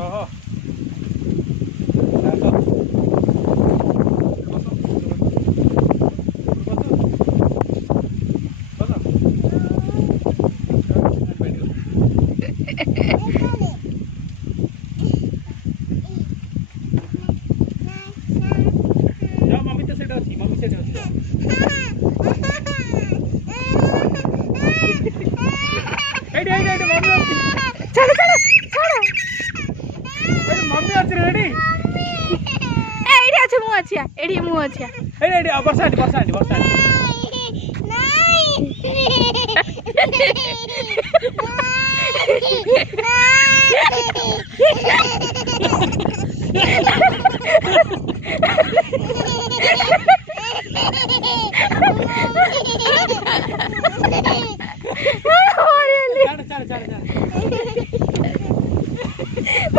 ରହ। मम्मी तो सेट अच्छी मम्मी सेट अच्छी एडी एडी एडी मम्मी अच्छी चलो चलो चलो एडी मम्मी अच्छी रेडी एडी अच्छा मु अच्छा एडी मु अच्छा एडी एडी वर्षा आंटी नहीं